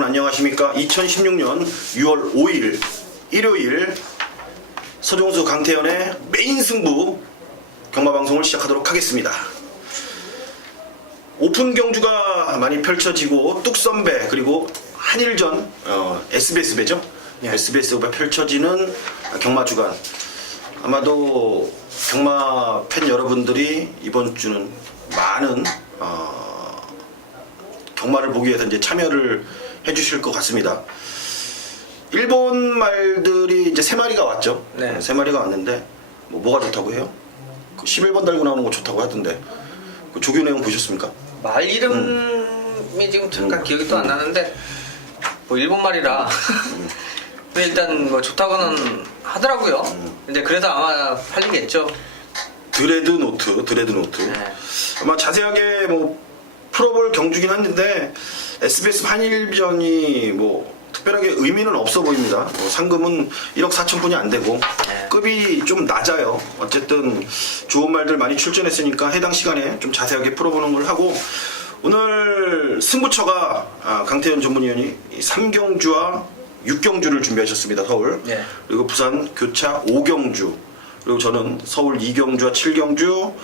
여러분 안녕하십니까? 2016년 6월 5일 일요일 서종수 강태현의 메인 승부 경마방송을 시작하도록 하겠습니다. 오픈 경주가 많이 펼쳐지고 뚝선배 그리고 한일전 SBS배죠? SBS가 펼쳐지는 경마주간, 아마도 경마 팬 여러분들이 이번 주는 많은 경마를 보기 위해서 이제 참여를 해주실 것 같습니다. 일본 말들이 이제 3마리가 왔죠. 네. 3마리가 왔는데 뭐가 좋다고 해요? 그 11번 달고 나오는 거 좋다고 하던데 그 조교 내용 보셨습니까? 말 이름이 지금 잠깐 기억이 또 안 나는데 뭐 일본 말이라 근데 일단 뭐 좋다고는 하더라고요. 근데 그래서 아마 팔리겠죠. 드레드노트. 네. 아마 자세하게 뭐 풀어볼 경주긴 한데 SBS 한일전이 뭐 특별하게 의미는 없어 보입니다. 상금은 1억 4천 푼이 안 되고 급이 좀 낮아요. 어쨌든 좋은 말들 많이 출전했으니까 해당 시간에 좀 자세하게 풀어보는 걸 하고, 오늘 승부처가 강태현 전문위원이 3경주와 6경주를 준비하셨습니다. 서울. 네. 그리고 부산 교차 5경주, 그리고 저는 서울 2경주와 7경주,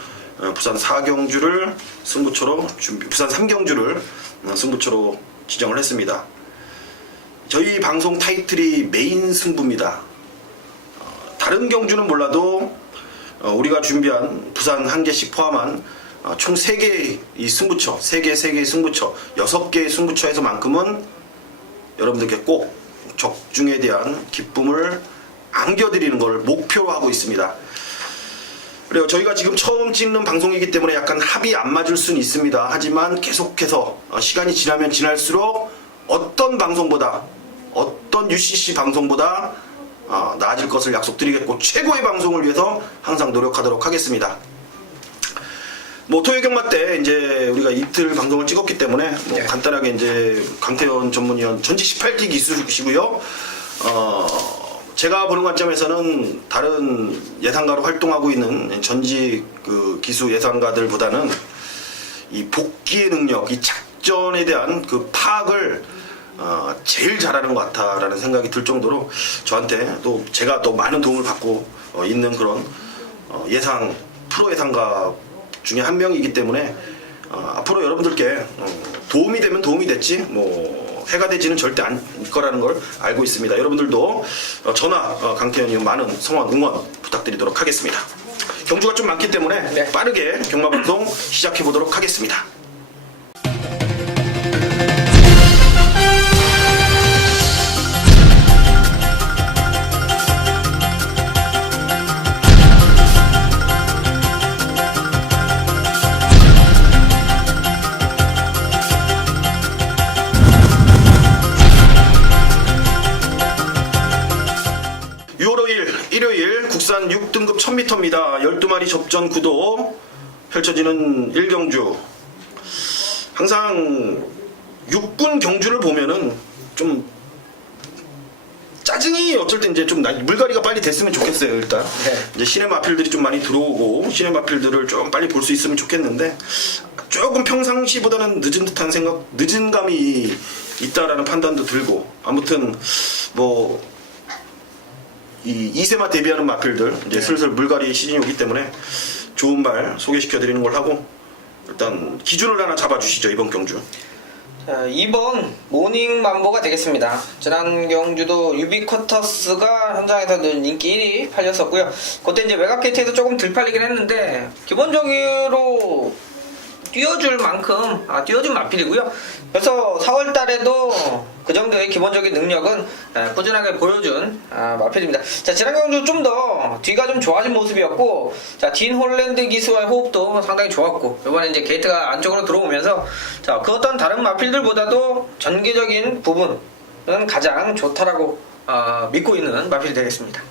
부산 4경주를 승부처로 부산 3경주를 승부처로 지정을 했습니다. 저희 방송 타이틀이 메인 승부입니다. 다른 경주는 몰라도 우리가 준비한 부산 한 개씩 포함한 총 3개의 이 승부처, 3개의 승부처, 6개의 승부처에서만큼은 여러분들께 꼭 적중에 대한 기쁨을 안겨드리는 걸 목표로 하고 있습니다. 그래요. 저희가 지금 처음 찍는 방송이기 때문에 약간 합이 안 맞을 수는 있습니다. 하지만 계속해서 시간이 지나면 지날수록 어떤 방송보다, 어떤 UCC 방송보다 나아질 것을 약속드리겠고, 최고의 방송을 위해서 항상 노력하도록 하겠습니다. 뭐 토요 경마 때 이제 우리가 이틀 방송을 찍었기 때문에 뭐 간단하게 이제 강태현 전문위원 전직 18기 기수시고요. 제가 보는 관점에서는 다른 예상가로 활동하고 있는 전직 그 기수 예상가들보다는 이 복귀의 능력, 이 작전에 대한 그 파악을 제일 잘하는 것 같다라는 생각이 들 정도로 저한테 또 제가 또 많은 도움을 받고 있는 그런 프로 예상가 중에 한 명이기 때문에 앞으로 여러분들께 도움이 되면 도움이 됐지 뭐 해가 되지는 절대 않을 거라는 걸 알고 있습니다. 여러분들도 저나 강태현이 많은 성원 응원 부탁드리도록 하겠습니다. 경주가 좀 많기 때문에 빠르게 경마방송 시작해 보도록 하겠습니다. 일요일 국산 6등급 1000m입니다. 12마리 접전 구도 펼쳐지는 1경주. 항상 6군 경주를 보면은 좀 짜증이 어쩔 때 이제 좀 물갈이가 빨리 됐으면 좋겠어요. 일단 이제 신의 마필들이 좀 많이 들어오고 신의 마필들을 좀 빨리 볼 수 있으면 좋겠는데, 조금 평상시보다는 늦은 듯한 늦은 감이 있다라는 판단도 들고, 아무튼 뭐 이 2세마 데뷔하는 마필들 이제 슬슬 물갈이 시즌이 오기 때문에 좋은 말 소개시켜 드리는 걸 하고, 일단 기준을 하나 잡아주시죠. 이번 경주. 자, 이번 모닝 만보가 되겠습니다. 지난 경주도 유비쿼터스가 현장에서는 인기 1위 팔렸었고요. 그때 이제 외곽 게이트에서 조금 덜 팔리긴 했는데 기본적으로 뛰어줄 만큼 뛰어준 마필이고요. 그래서 4월 달에도 그 정도의 기본적인 능력은 꾸준하게 보여준 마필입니다. 자, 지난 경주 좀 더 뒤가 좀 좋아진 모습이었고, 자, 딘 홀랜드 기수와의 호흡도 상당히 좋았고, 이번에 이제 게이트가 안쪽으로 들어오면서 자, 그 어떤 다른 마필들보다도 전개적인 부분은 가장 좋다라고 믿고 있는 마필이 되겠습니다.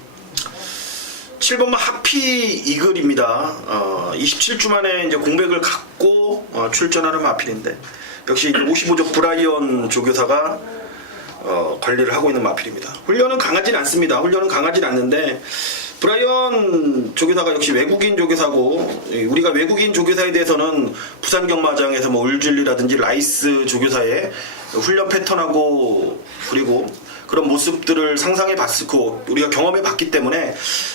7번마 하피 이글입니다. 27주 만에 이제 공백을 갖고 출전하는 마필인데, 역시 55족 브라이언 조교사가 관리를 하고 있는 마필입니다. 훈련은 강하진 않습니다. 훈련은 강하진 않는데 브라이언 조교사가 역시 외국인 조교사고, 우리가 외국인 조교사에 대해서는 부산 경마장에서 뭐 울줄리라든지 라이스 조교사의 훈련 패턴하고 그리고 그런 모습들을 상상해 봤고 우리가 경험해 봤기 때문에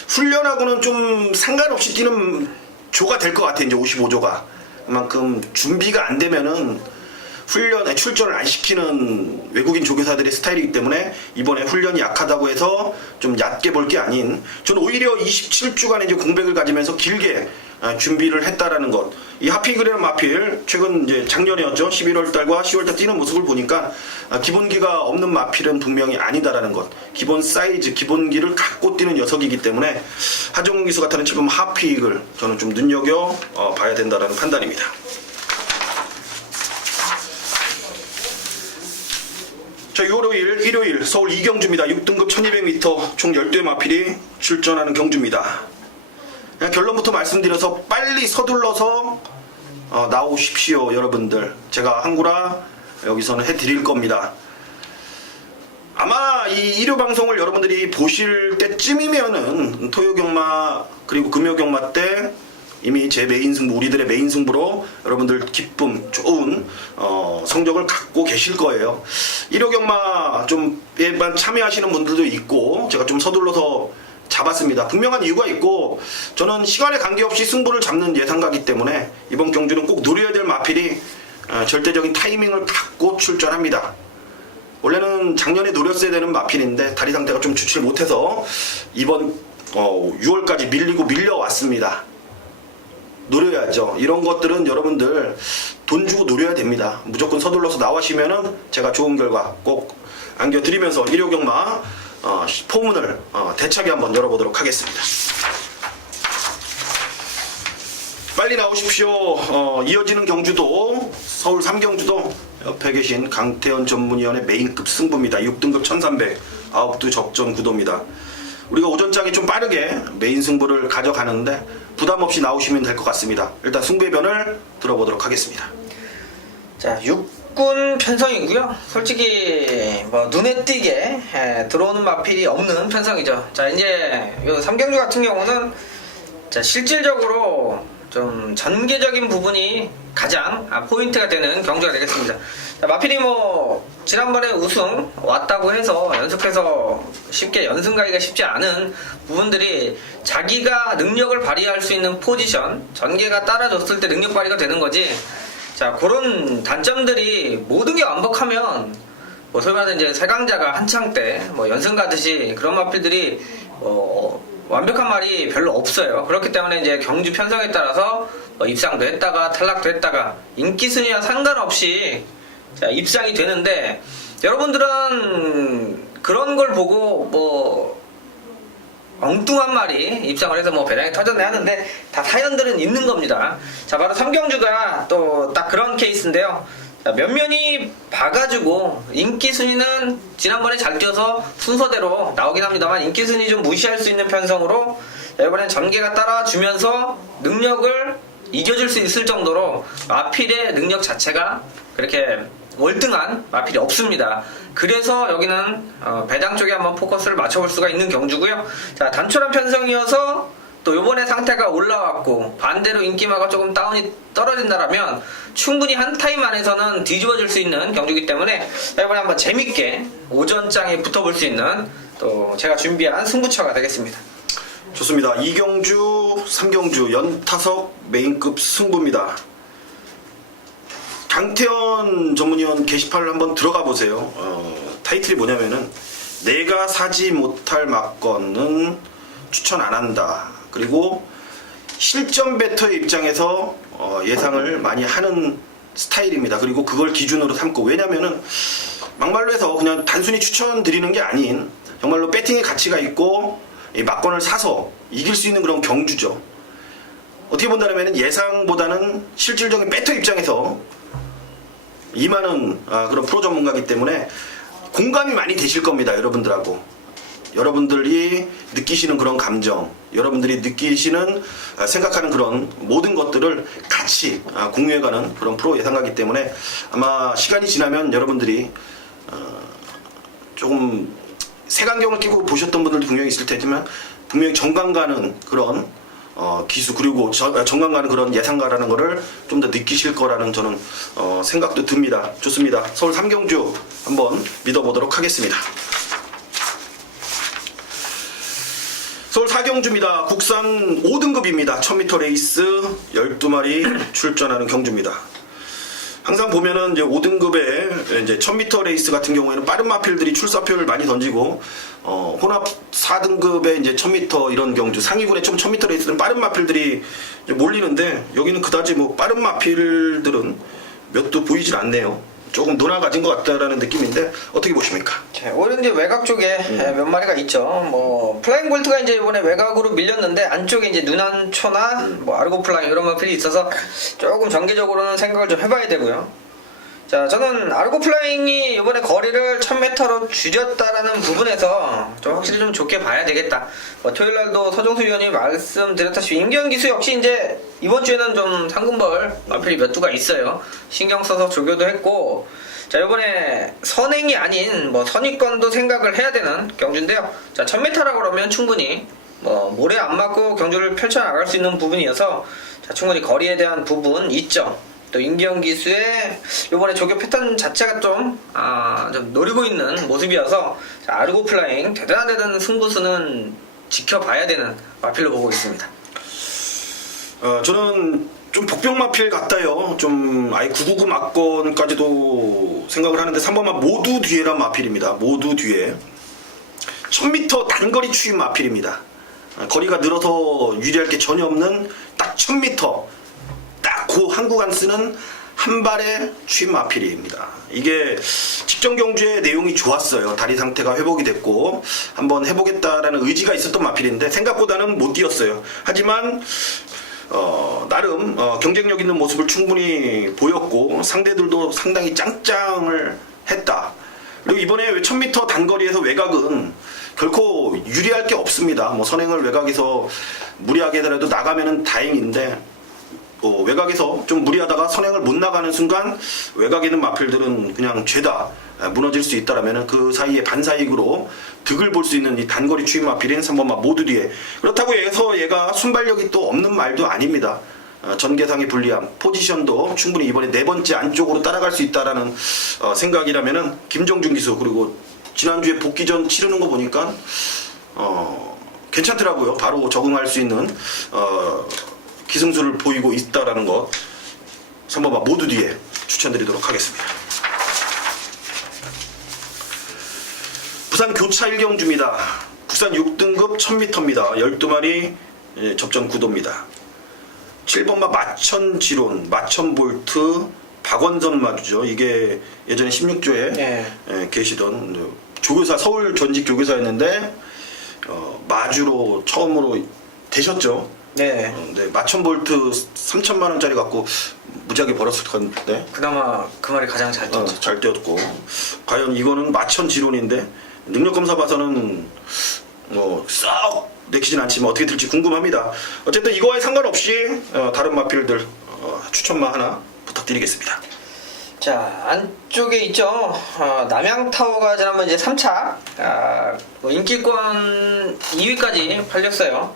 훈련하고는 좀 상관없이 뛰는 조가 될 것 같아요. 이제 55조가 그만큼 준비가 안 되면은 훈련에 출전을 안 시키는 외국인 조교사들의 스타일이기 때문에 이번에 훈련이 약하다고 해서 좀 얕게 볼 게 아닌, 저는 오히려 27주간의 이제 공백을 가지면서 길게 준비를 했다라는 것. 이 하피글이라는 마필, 최근 이제 작년이었죠. 11월 달과 10월 달 뛰는 모습을 보니까 기본기가 없는 마필은 분명히 아니다라는 것. 기본 사이즈, 기본기를 갖고 뛰는 녀석이기 때문에 하정우 기수 같은 지금 하피글 저는 좀 눈여겨 봐야 된다라는 판단입니다. 자, 6월 5일 일요일 서울 이경주입니다. 6등급 1200m 총 12회 마필이 출전하는 경주입니다. 그냥 결론부터 말씀드려서 빨리 서둘러서 나오십시오 여러분들. 제가 한구라 여기서는 해드릴 겁니다. 아마 이 일요 방송을 여러분들이 보실 때쯤이면은 토요경마 그리고 금요경마 때 이미 제 메인 승부, 우리들의 메인 승부로 여러분들 기쁨, 좋은 성적을 갖고 계실 거예요. 1호 경마 좀 예반 참여하시는 분들도 있고 제가 좀 서둘러서 잡았습니다. 분명한 이유가 있고 저는 시간에 관계없이 승부를 잡는 예상가기 때문에 이번 경주는 꼭 노려야 될 마필이 절대적인 타이밍을 갖고 출전합니다. 원래는 작년에 노렸어야 되는 마필인데 다리 상태가 좀 좋지 못해서 이번 6월까지 밀려왔습니다. 노려야죠. 이런 것들은 여러분들 돈 주고 노려야 됩니다. 무조건 서둘러서 나와시면은 제가 좋은 결과 꼭 안겨드리면서 일요경마 포문을 대차게 한번 열어보도록 하겠습니다. 빨리 나오십시오. 이어지는 경주도 서울 3경주도 옆에 계신 강태현 전문위원의 메인급 승부입니다. 6등급 1300 9두 적정 구도입니다. 우리가 오전장에 좀 빠르게 메인 승부를 가져가는데 부담 없이 나오시면 될 것 같습니다. 일단 승부의 변을 들어보도록 하겠습니다. 자, 육군 편성이고요. 솔직히 뭐 눈에 띄게 들어오는 마필이 없는 편성이죠. 자, 이제 요 삼경주 같은 경우는 자, 실질적으로 좀 전개적인 부분이 가장 포인트가 되는 경주가 되겠습니다. 자, 마필이 뭐 지난번에 우승 왔다고 해서 연속해서 쉽게 연승 가기가 쉽지 않은 부분들이 자기가 능력을 발휘할 수 있는 포지션, 전개가 따라줬을 때 능력 발휘가 되는 거지. 자, 그런 단점들이 모든 게 완벽하면 뭐 소위 말하는 이제 세강자가 한창 때 뭐 연승 가듯이 그런 마필들이 완벽한 말이 별로 없어요. 그렇기 때문에 이제 경주 편성에 따라서 입상도 했다가 탈락도 했다가 인기 순위와 상관없이 자, 입상이 되는데 여러분들은 그런 걸 보고 뭐 엉뚱한 말이 입상을 해서 뭐 배당이 터졌네 하는데 다 사연들은 있는 겁니다. 자, 바로 삼경주가 또 딱 그런 케이스인데요. 자, 면면이 봐가지고 인기 순위는 지난번에 잘 뛰어서 순서대로 나오긴 합니다만 인기 순위 좀 무시할 수 있는 편성으로 이번엔 전개가 따라주면서 능력을 이겨줄 수 있을 정도로 마필의 능력 자체가 그렇게 월등한 마필이 없습니다. 그래서 여기는 배당 쪽에 한번 포커스를 맞춰볼 수가 있는 경주고요. 자, 단촐한 편성이어서 또 요번에 상태가 올라왔고 반대로 인기마가 조금 다운이 떨어진다라면 충분히 한 타임 안에서는 뒤집어질 수 있는 경주이기 때문에 이번에 한번 재밌게 오전장에 붙어볼 수 있는 또 제가 준비한 승부처가 되겠습니다. 좋습니다. 2경주, 3경주 연타석 메인급 승부입니다. 강태현 전문위원 게시판을 한번 들어가 보세요. 타이틀이 뭐냐면은 내가 사지 못할 막건은 추천 안 한다. 그리고 실전 배터의 입장에서 예상을 많이 하는 스타일입니다. 그리고 그걸 기준으로 삼고, 왜냐면은 막말로 해서 그냥 단순히 추천드리는 게 아닌 정말로 배팅의 가치가 있고 이 막건을 사서 이길 수 있는 그런 경주죠. 어떻게 본다면 예상보다는 실질적인 배터 입장에서 이만한 그런 프로 전문가이기 때문에 공감이 많이 되실 겁니다. 여러분들하고 여러분들이 느끼시는 그런 감정, 여러분들이 느끼시는 생각하는 그런 모든 것들을 같이 공유해가는 그런 프로 예상가이기 때문에 아마 시간이 지나면 여러분들이 조금 색안경을 끼고 보셨던 분들도 분명히 있을 테지만 분명히 정감 가는 그런 기수 그리고 정감 가는 그런 예상가라는 거를 좀 더 느끼실 거라는 저는 생각도 듭니다. 좋습니다. 서울 3경주 한번 믿어보도록 하겠습니다. 서울 4경주입니다. 국산 5등급입니다. 1000m 레이스 12마리 출전하는 경주입니다. 항상 보면은 이제 5등급에 이제 1000m 레이스 같은 경우에는 빠른 마필들이 출사표를 많이 던지고 혼합 4등급에 이제 1000m 이런 경주 상위군의 1000m 레이스는 빠른 마필들이 이제 몰리는데 여기는 그다지 뭐 빠른 마필들은 몇도 보이질 않네요. 조금 논아가진 것 같다라는 느낌인데 어떻게 보십니까? 자, 오히려 이제 외곽 쪽에 몇 마리가 있죠. 뭐 플라잉 볼트가 이제 이번에 외곽으로 밀렸는데 안쪽에 이제 눈안초나 뭐 아르고 플라잉 이런 마필이 있어서 조금 전개적으로는 생각을 좀 해봐야 되고요. 자, 저는 아르고 플라잉이 이번에 거리를 1000m로 줄였다라는 부분에서 좀 확실히 좀 좋게 봐야 되겠다. 뭐 토요일 날도 서정수 위원이 말씀드렸다시피 임기현 기수 역시 이제 이번 주에는 좀 상금벌 마필이 몇 두가 있어요. 신경 써서 조교도 했고, 자, 이번에 선행이 아닌 뭐 선입권도 생각을 해야 되는 경주인데요. 자, 1000m라 그러면 충분히 뭐 모래 안 맞고 경주를 펼쳐나갈 수 있는 부분이어서 자, 충분히 거리에 대한 부분 있죠. 또 임기현 기수의 이번에 조교 패턴 자체가 좀 노리고 있는 모습이어서 자, 아르고 플라잉 대단한 승부수는 지켜봐야 되는 마필로 보고 있습니다. 저는 좀 복병 마필 같아요. 좀 아예 999 막건까지도 생각을 하는데 3번마 모두 뒤에란 마필입니다. 모두 뒤에 1000m 단거리 추임 마필입니다. 거리가 늘어서 유리할 게 전혀 없는 딱 1000m 딱 그 한 구간 쓰는 한 발의 추임 마필입니다. 이게 직전 경주의 내용이 좋았어요. 다리 상태가 회복이 됐고 한번 해보겠다라는 의지가 있었던 마필인데 생각보다는 못 뛰었어요. 하지만 나름 경쟁력 있는 모습을 충분히 보였고 상대들도 상당히 짱짱을 했다. 그리고 이번에 1000m 단거리에서 외곽은 결코 유리할 게 없습니다. 뭐 선행을 외곽에서 무리하게 하더라도 나가면은 다행인데 외곽에서 좀 무리하다가 선행을 못 나가는 순간 외곽에 있는 마필들은 그냥 죄다 무너질 수 있다라면 그 사이에 반사익으로 득을 볼 수 있는 이 단거리 추임 마필인 3번마 모두 뒤에 그렇다고 해서 얘가 순발력이 또 없는 말도 아닙니다. 전개상의 불리함, 포지션도 충분히 이번에 4번째 안쪽으로 따라갈 수 있다라는 생각이라면은 김정준 기수 그리고 지난주에 복귀전 치르는 거 보니까 괜찮더라고요. 바로 적응할 수 있는 기승수를 보이고 있다라는 것 3번마 모두 뒤에 추천드리도록 하겠습니다. 부산 교차 1경주입니다. 국산 6등급 1000m입니다. 12마리 접전 구도입니다. 7번마 마천지론, 마천볼트, 박원선 마주죠. 이게 예전에 16조에 계시던 조교사, 서울 전직 조교사였는데 마주로 처음으로 되셨죠. 네. 마천볼트 3천만 원짜리 갖고 무지하게 벌었을 건데. 그나마 그 말이 가장 잘 뛰었죠. 잘 뛰었고. 과연 이거는 마천지론인데 능력 검사 봐서는 썩 내키진 않지만 어떻게 될지 궁금합니다. 어쨌든 이거와의 상관없이 다른 마필들 추천만 하나 부탁드리겠습니다. 자, 안쪽에 있죠. 남양타워가 지난번 이제 3차 인기권 2위까지 팔렸어요.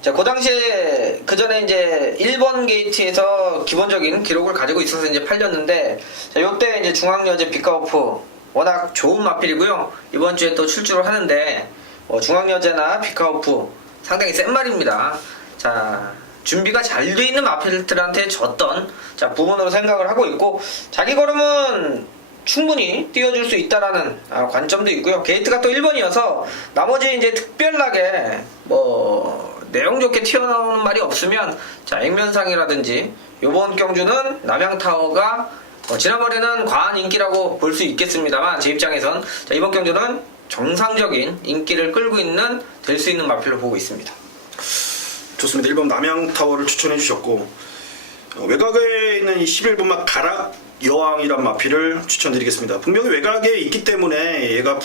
자, 그 당시에 그 전에 이제 1번 게이트에서 기본적인 기록을 가지고 있어서 이제 팔렸는데, 자, 요때 이제 중앙여제 비카오프 워낙 좋은 마필이고요. 이번 주에 또 출주를 하는데, 중앙여제나 비카오프 상당히 센 말입니다. 자, 준비가 잘 돼 있는 마필들한테 졌던 부분으로 생각을 하고 있고, 자기 걸음은 충분히 띄워줄 수 있다라는 관점도 있고요. 게이트가 또 1번이어서 나머지 이제 특별하게 내용 좋게 튀어나오는 말이 없으면 액면상이라든지 요번 경주는 남양타워가 지난번에는 과한 인기라고 볼 수 있겠습니다만 제 입장에선 이번 경주는 정상적인 인기를 끌고 있는 될 수 있는 마필로 보고 있습니다. 좋습니다. 1번 남양타워를 추천해 주셨고 외곽에 있는 이 11번마 가락 여왕이란 마필을 추천드리겠습니다. 분명히 외곽에 있기 때문에 얘가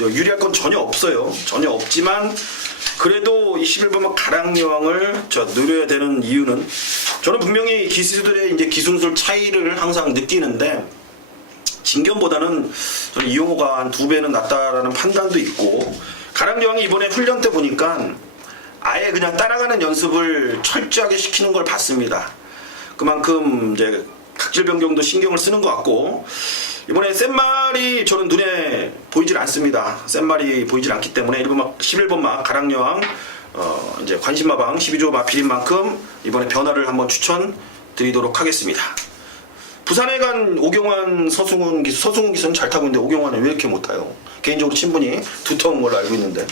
유리할 건 전혀 없어요. 전혀 없지만 그래도 이 11번마 가락 여왕을 누려야 되는 이유는 저는 분명히 기수들의 이제 기술술 차이를 항상 느끼는데 진견보다는 저는 이용호가 한 2배는 낫다라는 판단도 있고, 가랑여왕이 이번에 훈련 때 보니까 아예 그냥 따라가는 연습을 철저하게 시키는 걸 봤습니다. 그만큼 이제 각질 변경도 신경을 쓰는 것 같고, 이번에 센 말이 저는 눈에 보이질 않습니다. 센 말이 보이질 않기 때문에 11번 막 가랑여왕 이제 관심마방 12조 마필인 만큼 이번에 변화를 한번 추천드리도록 하겠습니다. 부산에 간 오경환 서승훈 기수는 잘 타고 있는데 오경환은 왜 이렇게 못 타요? 개인적으로 친분이 두터운 걸로 알고 있는데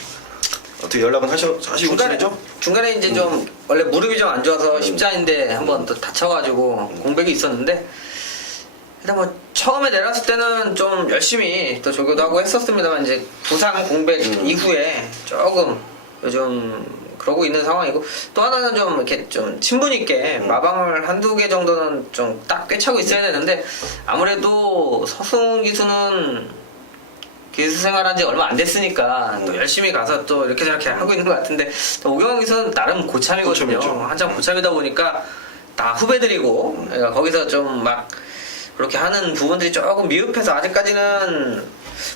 어떻게 연락은 하시고 지내죠? 중간에 이제 좀 원래 무릎이 좀 안 좋아서 십자인데 한번 또 다쳐가지고 공백이 있었는데, 일단 뭐 처음에 내렸을 때는 좀 열심히 또 조교도 하고 했었습니다만, 이제 부상 공백 이후에 조금 요즘 그러고 있는 상황이고, 또 하나는 좀 이렇게 좀 친분 있게 마방을 한두 개 정도는 좀 딱 꿰차고 있어야 되는데, 아무래도 서승훈 기수는 기수 생활한 지 얼마 안 됐으니까 또 열심히 가서 또 이렇게 저렇게 하고 있는 것 같은데, 또 오경환 기수는 나름 고참이거든요. 고참이죠. 한참 고참이다 보니까 다 후배들이고, 그러니까 거기서 좀 막 그렇게 하는 부분들이 조금 미흡해서 아직까지는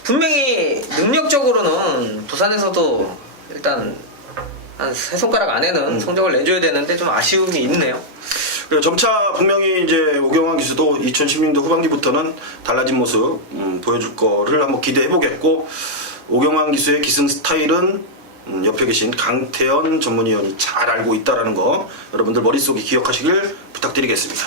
분명히 능력적으로는 부산에서도 일단 한 세 손가락 안에는 성적을 내줘야 되는데 좀 아쉬움이 있네요. 그리고 점차 분명히 이제 오경환 기수도 2016년도 후반기부터는 달라진 모습 보여줄 거를 한번 기대해 보겠고, 오경환 기수의 기승 스타일은 옆에 계신 강태현 전문위원이 잘 알고 있다라는 거 여러분들 머릿속에 기억하시길 부탁드리겠습니다.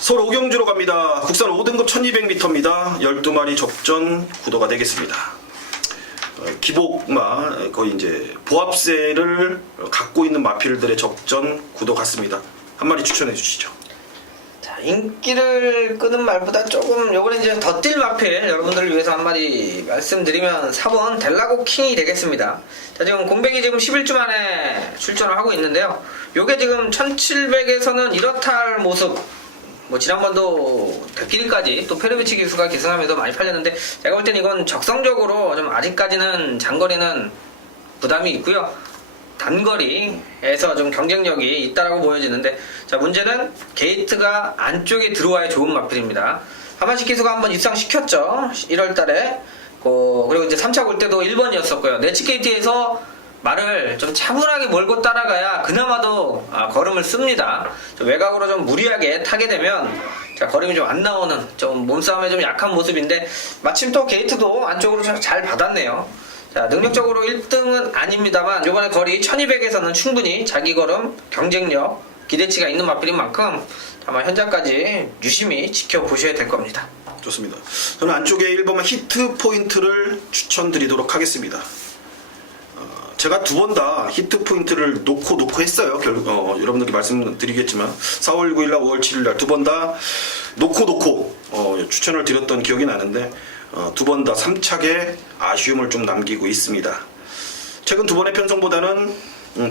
서울 오경주로 갑니다. 국산 5등급 1200m입니다. 12마리 접전 구도가 되겠습니다. 기복마 거의 이제 보합세를 갖고 있는 마필들의 접전 구도 같습니다. 한 마리 추천해 주시죠. 자, 인기를 끄는 말보다 조금 요번에 이제 더 뛸 마필 여러분들을 위해서 한 마디 말씀드리면 4번 델라고 킹이 되겠습니다. 자, 지금 공백이 지금 11주 만에 출전을 하고 있는데요. 요게 지금 1700에서는 이렇다 할 모습, 뭐 지난번도 대피리까지 또 페르비치 기수가 계승하면서 많이 팔렸는데, 제가 볼 땐 이건 적성적으로 좀 아직까지는 장거리는 부담이 있고요. 단거리에서 좀 경쟁력이 있다라고 보여지는데, 자, 문제는 게이트가 안쪽에 들어와야 좋은 마필입니다. 하만시 기수가 한번 입상시켰죠. 1월달에. 그리고 이제 3차 골 때도 1번이었었고요. 네치 게이트에서 말을 좀 차분하게 몰고 따라가야 그나마도 걸음을 씁니다. 외곽으로 좀 무리하게 타게 되면 걸음이 좀 안 나오는, 좀 몸싸움에 좀 약한 모습인데, 마침 또 게이트도 안쪽으로 잘 받았네요. 자, 능력적으로 1등은 아닙니다만 이번에 거리 1200에서는 충분히 자기 걸음 경쟁력 기대치가 있는 마필인 만큼 아마 현장까지 유심히 지켜보셔야 될 겁니다. 좋습니다. 저는 안쪽에 1번만 히트 포인트를 추천드리도록 하겠습니다. 제가 2번 다 히트 포인트를 놓고 했어요. 여러분들께 말씀드리겠지만 4월 9일날 5월 7일날 2번 다 놓고 추천을 드렸던 기억이 나는데, 2번 다 3착에 아쉬움을 좀 남기고 있습니다. 최근 2번의 편성보다는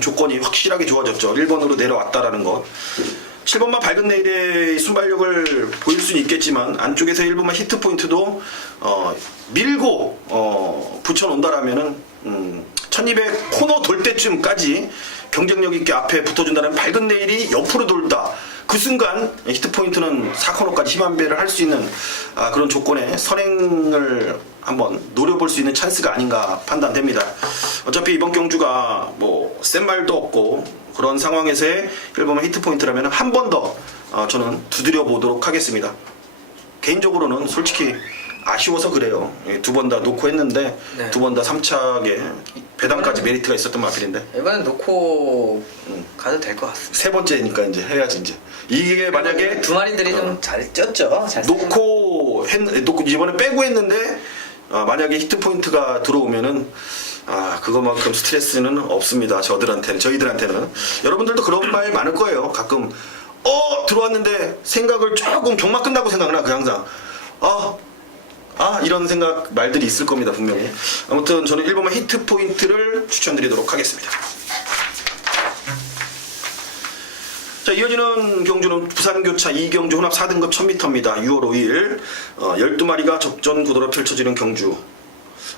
조건이 확실하게 좋아졌죠. 1번으로 내려왔다라는 것. 7번만 밝은 내일의 순발력을 보일 수는 있겠지만, 안쪽에서 1번만 히트 포인트도 밀고 붙여놓는다라면은 1200 코너 돌 때쯤까지 경쟁력 있게 앞에 붙어준다는 밝은 내일이 옆으로 돌다, 그 순간 히트 포인트는 4코너까지 힘안배를 할 수 있는 그런 조건에 선행을 한번 노려볼 수 있는 찬스가 아닌가 판단됩니다. 어차피 이번 경주가 뭐 센 말도 없고 그런 상황에서의 1번만 히트 포인트라면 한 번 더 저는 두드려 보도록 하겠습니다. 개인적으로는 솔직히 아쉬워서 그래요. 2번 다 놓고 했는데, 네. 2번 다 3착에 배당까지 메리트가 있었던 마필인데, 이번엔 놓고 가도 될 것 같습니다. 세 번째니까 이제 해야지. 이제 이게 만약에 두 마리들이 좀 잘 쪘죠. 잘 놓고 이번에 빼고 했는데, 만약에 히트 포인트가 들어오면은 그거만큼 스트레스는 없습니다. 저희들한테는. 여러분들도 그런 말 많을 거예요. 가끔 들어왔는데 생각을 조금 경마 끝나고 생각나. 그 항상 이런 생각 말들이 있을 겁니다. 분명히. 아무튼 저는 1번만 히트 포인트를 추천드리도록 하겠습니다. 자, 이어지는 경주는 부산교차 2경주 혼합 4등급 1000m입니다. 6월 5일 12마리가 접전 구도로 펼쳐지는 경주.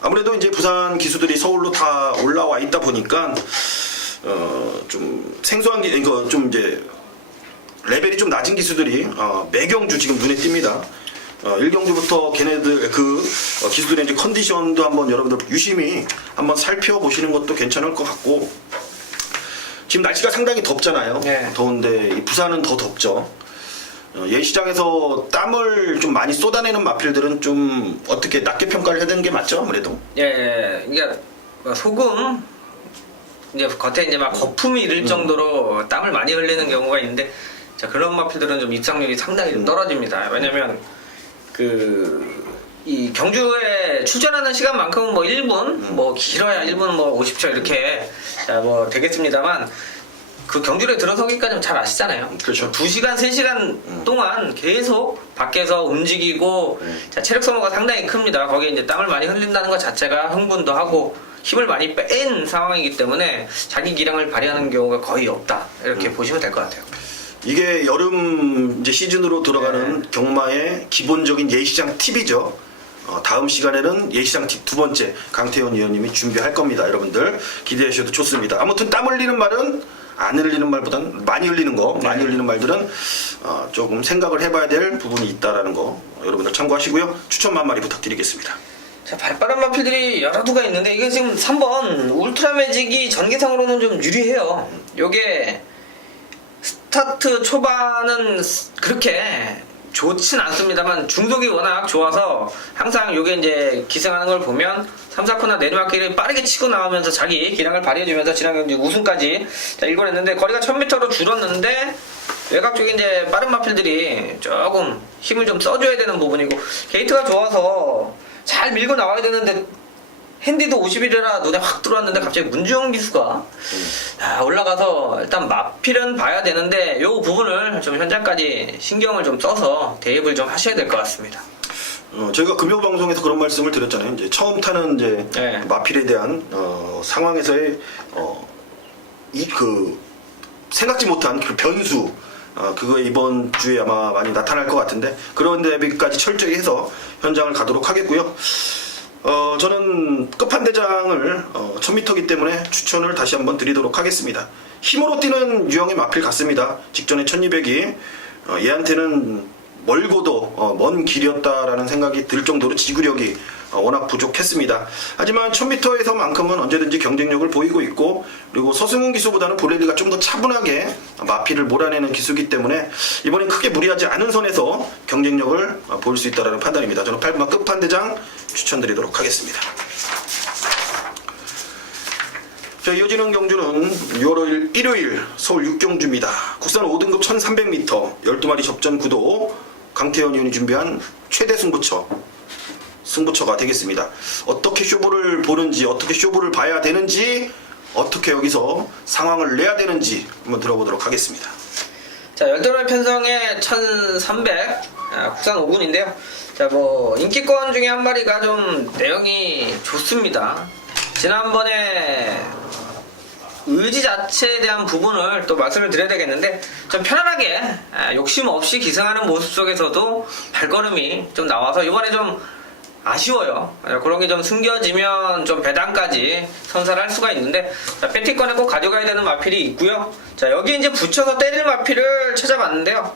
아무래도 이제 부산 기수들이 서울로 다 올라와 있다 보니까 좀 생소한 이거 좀 이제 레벨이 좀 낮은 기수들이 매경주 지금 눈에 띕니다. 1경주부터 걔네들 기수들의 이제 컨디션도 한번 여러분들 유심히 한번 살펴보시는 것도 괜찮을 것 같고, 지금 날씨가 상당히 덥잖아요. 네. 더운데 이 부산은 더 덥죠. 예시장에서 땀을 좀 많이 쏟아내는 마필들은 좀 어떻게 낮게 평가를 해야 되는 게 맞죠, 아무래도. 예, 이게 소금 이제 겉에 이제 막 거품이 이를 정도로 땀을 많이 흘리는 경우가 있는데, 자, 그런 마필들은 좀 입상률이 상당히 좀 떨어집니다. 왜냐면 이 경주에 출전하는 시간만큼은 뭐 1분, 뭐 길어야 1분 뭐 50초 이렇게 자, 뭐 되겠습니다만, 그 경주에 들어서기까지 잘 아시잖아요. 그렇죠. 2시간, 3시간 동안 계속 밖에서 움직이고, 자, 체력 소모가 상당히 큽니다. 거기에 이제 땀을 많이 흘린다는 것 자체가 흥분도 하고 힘을 많이 뺀 상황이기 때문에 자기 기량을 발휘하는 경우가 거의 없다. 이렇게 보시면 될 것 같아요. 이게 여름 이제 시즌으로 들어가는 경마의 기본적인 예시장 팁이죠. 다음 시간에는 예시장 팁 두 번째 강태현 위원님이 준비할 겁니다. 여러분들 기대해 주셔도 좋습니다. 아무튼 땀 흘리는 말은 안 흘리는 말보다는 많이 흘리는 거, 많이 흘리는 말들은 조금 생각을 해봐야 될 부분이 있다라는 거 여러분들 참고하시고요. 추천만 마리 부탁드리겠습니다. 자, 발빠른 마필들이 여러 두가 있는데, 이게 지금 3번 울트라 매직이 전개상으로는 좀 유리해요. 요게 스타트 초반은 그렇게 좋진 않습니다만 중속이 워낙 좋아서 항상 요게 이제 기승하는 걸 보면 3, 4코나 내리막길을 빠르게 치고 나오면서 자기 기량을 발휘해주면서 지난 경기 우승까지 일궈냈는데, 거리가 1000m로 줄었는데 외곽 쪽에 이제 빠른 마필들이 조금 힘을 좀 써줘야 되는 부분이고, 게이트가 좋아서 잘 밀고 나와야 되는데 핸디도 50이라 눈에 확 들어왔는데 갑자기 문주영 기수가 올라가서 일단 마필은 봐야 되는데, 요 부분을 좀 현장까지 신경을 좀 써서 대입을 좀 하셔야 될 것 같습니다. 저희가 금요 방송에서 그런 말씀을 드렸잖아요. 이제 처음 타는 이제 네. 마필에 대한 상황에서의 생각지 못한 그 변수, 그거 이번 주에 아마 많이 나타날 것 같은데, 그런 대비까지 철저히 해서 현장을 가도록 하겠고요. 저는 끝판대장을 1000m이기 때문에 추천을 다시 한번 드리도록 하겠습니다. 힘으로 뛰는 유형의 마필 같습니다. 직전에 1200이 얘한테는 멀고도 먼 길이었다라는 생각이 들 정도로 지구력이 워낙 부족했습니다. 하지만 1000m에서만큼은 언제든지 경쟁력을 보이고 있고, 그리고 서승훈 기수보다는 보렐리가 좀 더 차분하게 마필을 몰아내는 기수이기 때문에 이번엔 크게 무리하지 않은 선에서 경쟁력을 보일 수 있다는 판단입니다. 저는 8번 끝판대장 추천드리도록 하겠습니다. 자, 이어지는 경주는 6월 5일 일요일 서울 6경주입니다. 국산 5등급 1300m 12마리 접전 구도 강태현 의원이 준비한 최대 승부처가 되겠습니다. 어떻게 쇼부를 보는지, 어떻게 쇼부를 봐야 되는지, 어떻게 여기서 상황을 내야 되는지 한번 들어보도록 하겠습니다. 자, 12마리 편성의 1300 국산 5군인데요. 자, 뭐 인기권 중에 한 마리가 좀 내용이 좋습니다. 지난번에 의지 자체에 대한 부분을 또 말씀을 드려야 되겠는데, 좀 편안하게 욕심 없이 기승하는 모습 속에서도 발걸음이 좀 나와서 이번에 좀 아쉬워요. 그런 게 좀 숨겨지면 좀 배당까지 선사를 할 수가 있는데, 자, 패티권에 꼭 가져가야 되는 마필이 있고요. 자, 여기 이제 붙여서 때릴 마필을 찾아봤는데요.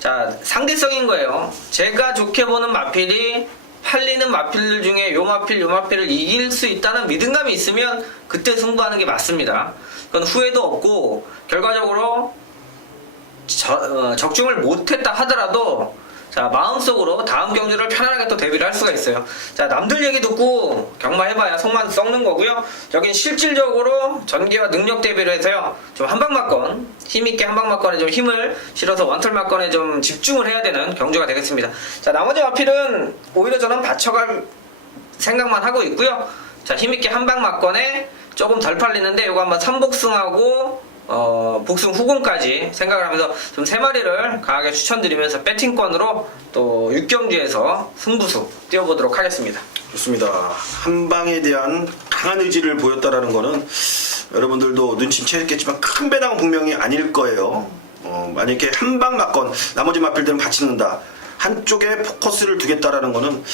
자, 상대성인 거예요. 제가 좋게 보는 마필이 팔리는 마필 중에 요 마필을 이길 수 있다는 믿음감이 있으면 그때 승부하는 게 맞습니다. 그건 후회도 없고, 결과적으로 적중을 못했다 하더라도 자, 마음속으로 다음 경주를 편안하게 또 대비를 할 수가 있어요. 자, 남들 얘기 듣고 경마해봐야 속만 썩는 거고요. 여긴 실질적으로 전개와 능력 대비를 해서요, 좀 한방막건, 힘있게 한방막건에 좀 힘을 실어서 원털막건에 좀 집중을 해야 되는 경주가 되겠습니다. 자, 나머지 마필은 오히려 저는 받쳐갈 생각만 하고 있고요. 자, 힘있게 한방막건에 조금 덜 팔리는데 요거 한번 3복승하고 복승 후공까지 생각을 하면서 좀 3마리를 강하게 추천드리면서 배팅권으로 또 6경주에서 승부수 띄워보도록 하겠습니다. 좋습니다. 한방에 대한 강한 의지를 보였다라는 거는 여러분들도 눈치채겠지만 큰 배당은 분명히 아닐 거예요. 만약에 한방 맞건 나머지 마필들은 받치는다, 한쪽에 포커스를 두겠다라는 거는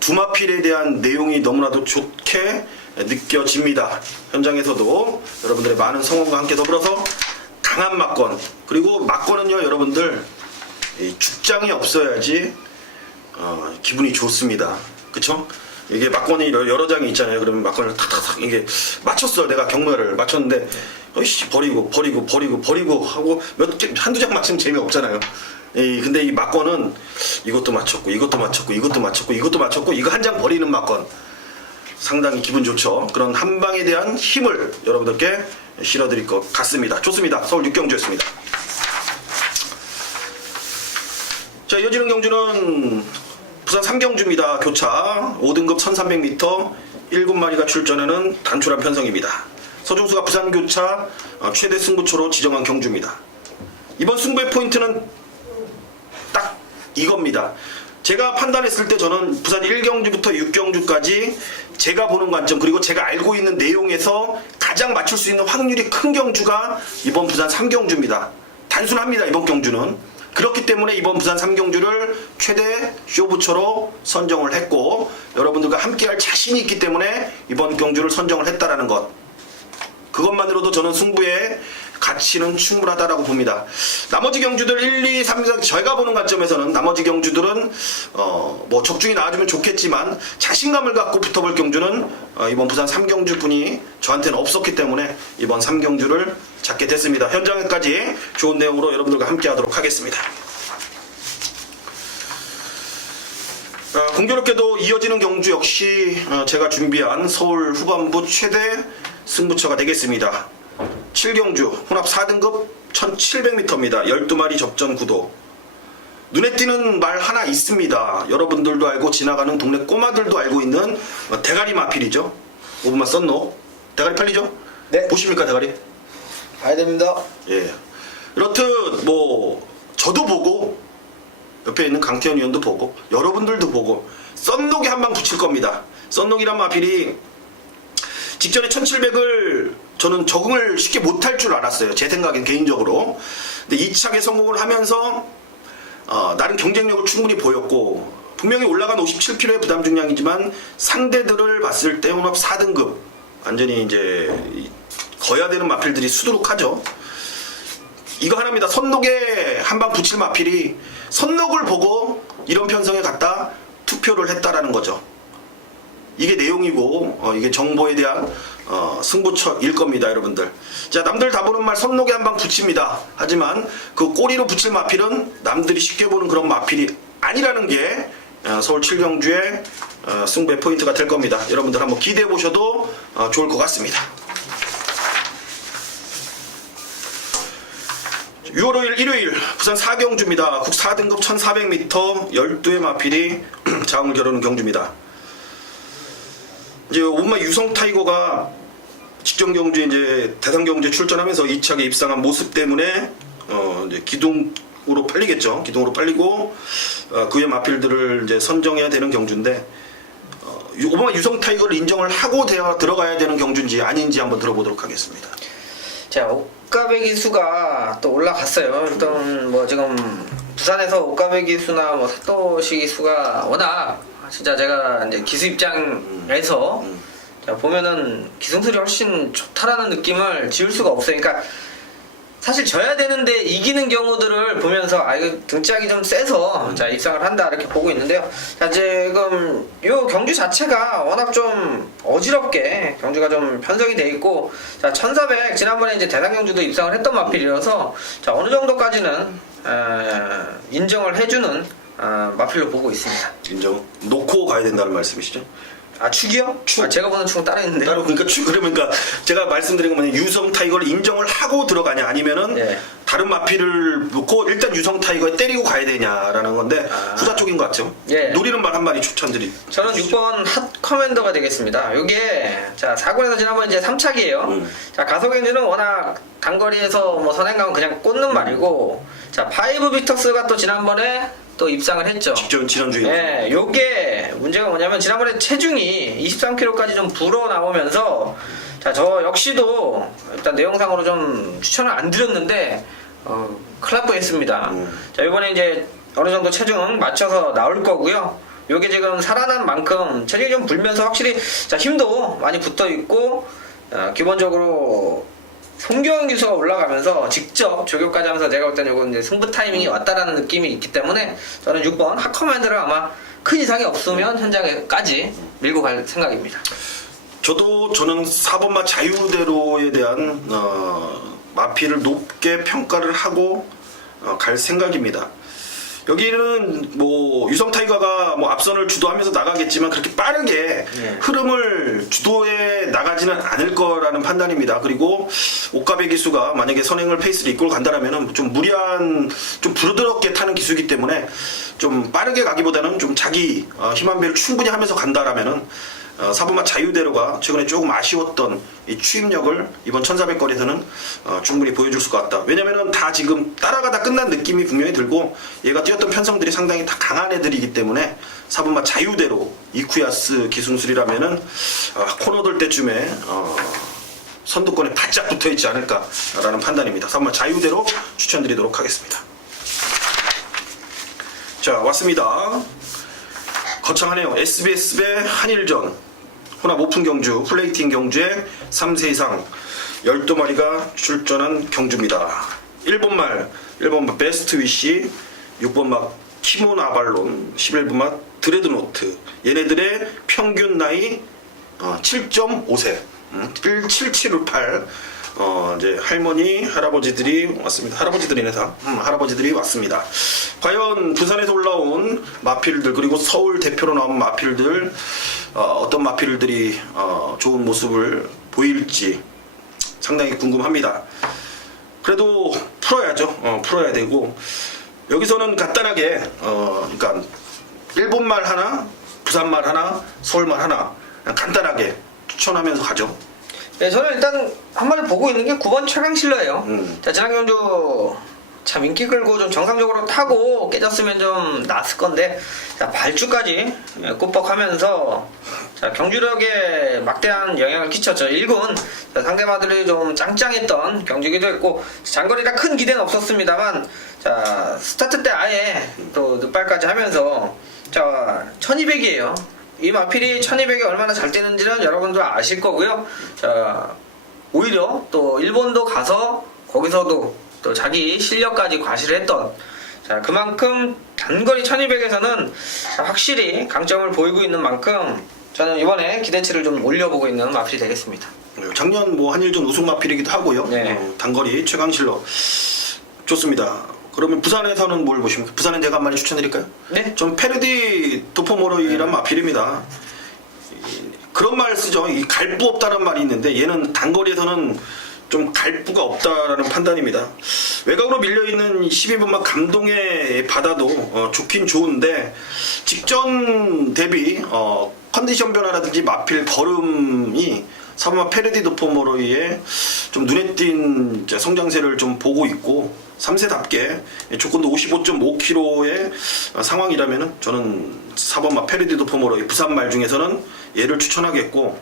두 마필에 대한 내용이 너무나도 좋게 느껴집니다. 현장에서도 여러분들의 많은 성원과 함께 더불어서 강한 막건, 그리고 막건은요 여러분들 죽장이 없어야지 기분이 좋습니다. 그쵸? 이게 막건이 여러 장이 있잖아요. 그러면 막건을 탁탁탁 이게 맞췄어. 내가 경매를 맞췄는데 어이씨 버리고 하고 한두 장 맞추면 재미없잖아요. 근데 이 막건은 이것도 맞췄고 이것도 맞췄고 이거 한 장 버리는 막건 상당히 기분 좋죠. 그런 한 방에 대한 힘을 여러분들께 실어드릴 것 같습니다. 좋습니다. 서울 6경주였습니다. 자, 이어지는 경주는 부산 3경주입니다. 교차 5등급 1300m 7마리가 출전하는 단촐한 편성입니다. 서중수가 부산 교차 최대 승부처로 지정한 경주입니다. 이번 승부의 포인트는 딱 이겁니다. 제가 판단했을 때 저는 부산 1경주부터 6경주까지 제가 보는 관점 그리고 제가 알고 있는 내용에서 가장 맞출 수 있는 확률이 큰 경주가 이번 부산 3경주입니다. 단순합니다. 이번 경주는. 그렇기 때문에 이번 부산 3경주를 최대 쇼부처로 선정을 했고 여러분들과 함께할 자신이 있기 때문에 이번 경주를 선정을 했다라는 것. 그것만으로도 저는 승부의 가치는 충분하다라고 봅니다. 나머지 경주들 1, 2, 3, 4 저희가 보는 관점에서는 나머지 경주들은 뭐 적중이 나와주면 좋겠지만 자신감을 갖고 붙어볼 경주는 이번 부산 3경주 분이 저한테는 없었기 때문에 이번 3경주를 잡게 됐습니다. 현장에까지 좋은 내용으로 여러분들과 함께 하도록 하겠습니다. 공교롭게도 이어지는 경주 역시 제가 준비한 서울 후반부 최대 승부처가 되겠습니다. 7경주 혼합 4등급 1700m입니다. 12마리 접전 구도. 눈에 띄는 말 하나 있습니다. 여러분들도 알고 지나가는 동네 꼬마들도 알고 있는 대가리 마필이죠. 5분만 썬노. 대가리 팔리죠? 네. 보십니까 대가리? 봐야 됩니다. 예. 이렇듯 뭐 저도 보고 옆에 있는 강태현 위원도 보고 여러분들도 보고 썬녹에 한 방 붙일 겁니다. 썬녹이란 마필이 직전에 1700을 저는 적응을 쉽게 못할 줄 알았어요. 제 생각엔 개인적으로. 근데 2차에 성공을 하면서 나름 경쟁력을 충분히 보였고 분명히 올라간 57kg의 부담 중량이지만 상대들을 봤을 때 혼합 4등급 완전히 이제 거야 되는 마필들이 수두룩하죠. 이거 하나입니다. 선녹에 한 방 붙일 마필이 선녹을 보고 이런 편성에 갖다 투표를 했다라는 거죠. 이게 내용이고 이게 정보에 대한 승부처일 겁니다, 여러분들. 자, 남들 다 보는 말 선녹에 한 방 붙입니다. 하지만 그 꼬리로 붙일 마필은 남들이 쉽게 보는 그런 마필이 아니라는 게 서울 7경주의 승부의 포인트가 될 겁니다. 여러분들 한번 기대해 보셔도 좋을 것 같습니다. 6월 5일 일요일 부산 4경주입니다. 국 4등급 1400m 12의 마필이 자웅을 겨루는 경주입니다. 이제 오마 유성 타이거가 직전 경주에 이제 대상 경주에 출전하면서 2차에 입상한 모습 때문에 이제 기둥으로 팔리겠죠. 기둥으로 팔리고 그의 마필들을 이제 선정해야 되는 경주인데 오마 유성 타이거를 인정을 하고 들어가야 되는 경주인지 아닌지 한번 들어보도록 하겠습니다. 자, 옷가베기 수가 또 올라갔어요. 일단 뭐 지금 부산에서 옷가베기 수나 뭐 사또시기 수가 워낙 진짜 제가 이제 기수 입장에서 자, 보면은 기승술이 훨씬 좋다라는 느낌을 지울 수가 없어요. 그러니까 사실 져야 되는데 이기는 경우들을 보면서 이거 등짝이 좀 세서 자 입상을 한다 이렇게 보고 있는데요. 자, 지금 요 경주 자체가 워낙 좀 어지럽게 경주가 좀 편성이 돼 있고 자 1400 지난번에 이제 대상 경주도 입상을 했던 마필이라서 자 어느 정도까지는 인정을 해주는 마필로 보고 있습니다. 인정 놓고 가야 된다는 말씀이시죠? 축이요? 축. 제가 보는 축은 따로 있는데. 따로 그러니까 그러니까 제가 말씀드린 건 뭐냐면 유성 타이거를 인정을 하고 들어가냐 아니면은 네. 다른 마필을 놓고 일단 유성 타이거에 때리고 가야 되냐라는 건데 후자 쪽인 것 같죠. 예. 노리는 말 한 마리 추천드리. 저는 6번 핫 커맨더가 되겠습니다. 요게 자 4군에서 지난번 이제 3차기예요. 자 가속행주는 워낙 단거리에서 뭐 선행감은 그냥 꽂는 말이고 자 파이브 비터스가 또 지난번에 또 입상을 했죠. 지난주에. 네, 요게 문제가 뭐냐면 지난번에 체중이 23kg까지 좀 불어 나오면서 자 저 역시도 일단 내용상으로 좀 추천을 안 드렸는데 큰일 날 뻔했습니다. 자 이번에 이제 어느 정도 체중은 맞춰서 나올 거고요. 요게 지금 살아난 만큼 체중이 좀 불면서 확실히 자 힘도 많이 붙어 있고 기본적으로 송교영 기수가 올라가면서 직접 조교까지 하면서 내가 볼 때는 이건 이제 승부 타이밍이 왔다라는 느낌이 있기 때문에 저는 6번 하커맨드를 아마 큰 이상이 없으면 현장에까지 밀고 갈 생각입니다. 저는 4번마 자유대로에 대한 마피를 높게 평가를 하고 갈 생각입니다. 여기는 뭐 유성 타이거가 뭐 앞선을 주도하면서 나가겠지만 그렇게 빠르게 흐름을 주도해 나가지는 않을 거라는 판단입니다. 그리고 옥가베 기수가 만약에 선행을 페이스를 이끌고 간다라면은 좀 무리한 좀 부드럽게 타는 기수이기 때문에 좀 빠르게 가기보다는 좀 자기 힘한 배를 충분히 하면서 간다라면은 4번마 자유대로가 최근에 조금 아쉬웠던 이 추임력을 이번 1400거리에서는 충분히 보여줄 것 같다. 왜냐면은 다 지금 따라가다 끝난 느낌이 분명히 들고 얘가 뛰었던 편성들이 상당히 다 강한 애들이기 때문에 4번마 자유대로 이쿠야스 기승술이라면은 코너 돌 때쯤에 선두권에 바짝 붙어있지 않을까라는 판단입니다. 4번마 자유대로 추천드리도록 하겠습니다. 자, 왔습니다. 거창하네요. SBS 배 한일전 혼합 오픈 경주 플레이팅 경주에 3세 이상 12마리가 출전한 경주입니다. 1번 베스트 위시, 6번 막 키몬 아발론, 11번 막 드레드노트. 얘네들의 평균 나이 7.5세 7768. 이제 할머니, 할아버지들이 왔습니다. 할아버지들이네 다. 할아버지들이 왔습니다. 과연 부산에서 올라온 마필들 그리고 서울 대표로 나온 마필들 어떤 마필들이 좋은 모습을 보일지 상당히 궁금합니다. 그래도 풀어야죠. 풀어야 되고 여기서는 간단하게 그러니까 일본말 하나, 부산말 하나, 서울말 하나 그냥 간단하게 추천하면서 가죠. 네, 저는 일단 한 마리 보고 있는 게 9번 최강실러예요. 자, 지난 경주 참 인기 끌고 좀 정상적으로 타고 깨졌으면 좀 나았을 건데, 자, 발주까지 꼽박하면서 자, 경주력에 막대한 영향을 끼쳤죠. 1군 상대마들이 좀 짱짱했던 경주기도 했고 장거리라 큰 기대는 없었습니다만, 자, 스타트 때 아예 또 늦발까지 하면서 자, 1200이에요. 이 마필이 1200이 얼마나 잘 뛰는지는 여러분도 아실 거고요. 자, 오히려 또 일본도 가서 거기서도 또 자기 실력까지 과시를 했던, 자, 그만큼 단거리 1200에서는 확실히 강점을 보이고 있는 만큼 저는 이번에 기대치를 좀 올려보고 있는 마필이 되겠습니다. 작년 뭐 한일전 우승 마필이기도 하고요. 네. 단거리 최강실러 좋습니다. 그러면 부산에서는 뭘 보십니까? 부산에 제가 한 마리 추천드릴까요? 네? 전 페르디 도포모로이란 마필입니다. 그런 말 쓰죠. 이 갈부 없다는 말이 있는데 얘는 단거리에서는 좀 갈부가 없다라는 판단입니다. 외곽으로 밀려있는 12번만 감동의 바다도 좋긴 좋은데 직전 대비 컨디션 변화라든지 마필 걸음이 3번 페르디 도포모로이의 좀 눈에 띈 성장세를 좀 보고 있고 3세답게 조건도 55.5km의 상황이라면 저는 4번마 페르디 도포모로이 부산말 중에서는 얘를 추천하겠고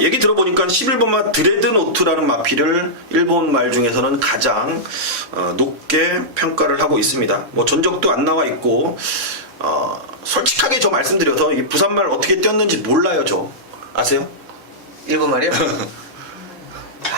얘기 들어보니까 11번마 드레드노트라는 마필을 일본 말 중에서는 가장 높게 평가를 하고 있습니다. 뭐 전적도 안 나와 있고 솔직하게 저 말씀드려서 이 부산말 어떻게 뛰었는지 몰라요. 저 아세요? 일본 말이요?